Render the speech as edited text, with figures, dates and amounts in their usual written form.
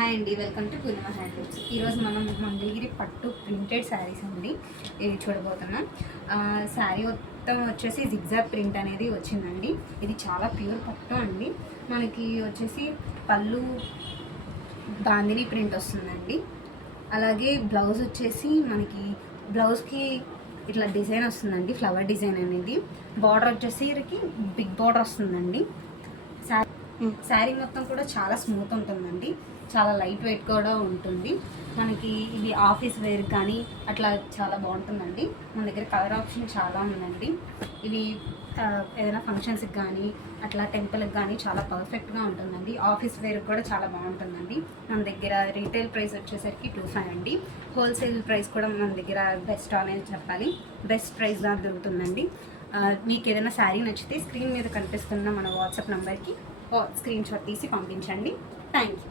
Hi అండి, welcome to Purnima handlooms. ఈరోజు మనం మంగళగిరి పట్టు ప్రింటెడ్ శారీస్ అండి ఇది చూడబోతున్నాం. శారీ మొత్తం వచ్చేసి జిగ్జాగ్ ప్రింట్ అనేది వచ్చిందండి. ఇది చాలా ప్యూర్ పట్టు అండి. మనకి వచ్చేసి పళ్ళు బాందిని ప్రింట్ వస్తుందండి. అలాగే బ్లౌజ్ వచ్చేసి మనకి బ్లౌజ్కి ఇట్లా డిజైన్ వస్తుందండి, ఫ్లవర్ డిజైన్ అనేది. బార్డర్ వచ్చేసి బిగ్ బార్డర్ వస్తుందండి. శారీ మొత్తం కూడా చాలా స్మూత్ ఉంటుందండి, చాలా లైట్ వెయిట్ కూడా ఉంటుంది. మనకి ఇది ఆఫీస్ వేర్ కానీ అట్లా చాలా బాగుంటుందండి. మన దగ్గర కలర్ ఆప్షన్ చాలా ఉందండి. ఇవి ఏదైనా ఫంక్షన్స్కి కానీ అట్లా టెంపుల్కి కానీ చాలా పర్ఫెక్ట్గా ఉంటుందండి. ఆఫీస్ వేర్ కూడా చాలా బాగుంటుందండి. మన దగ్గర రీటైల్ ప్రైస్ వచ్చేసరికి 25 అండి. హోల్సేల్ ప్రైస్ కూడా మన దగ్గర బెస్ట్ అనేది చెప్పాలి, బెస్ట్ ప్రైస్గా దొరుకుతుందండి. మీకు ఏదైనా శారీ నచ్చితే స్క్రీన్ మీద కనిపిస్తున్న మన వాట్సాప్ నెంబర్కి స్క్రీన్ షాట్ తీసి పంపించండి. Thank you.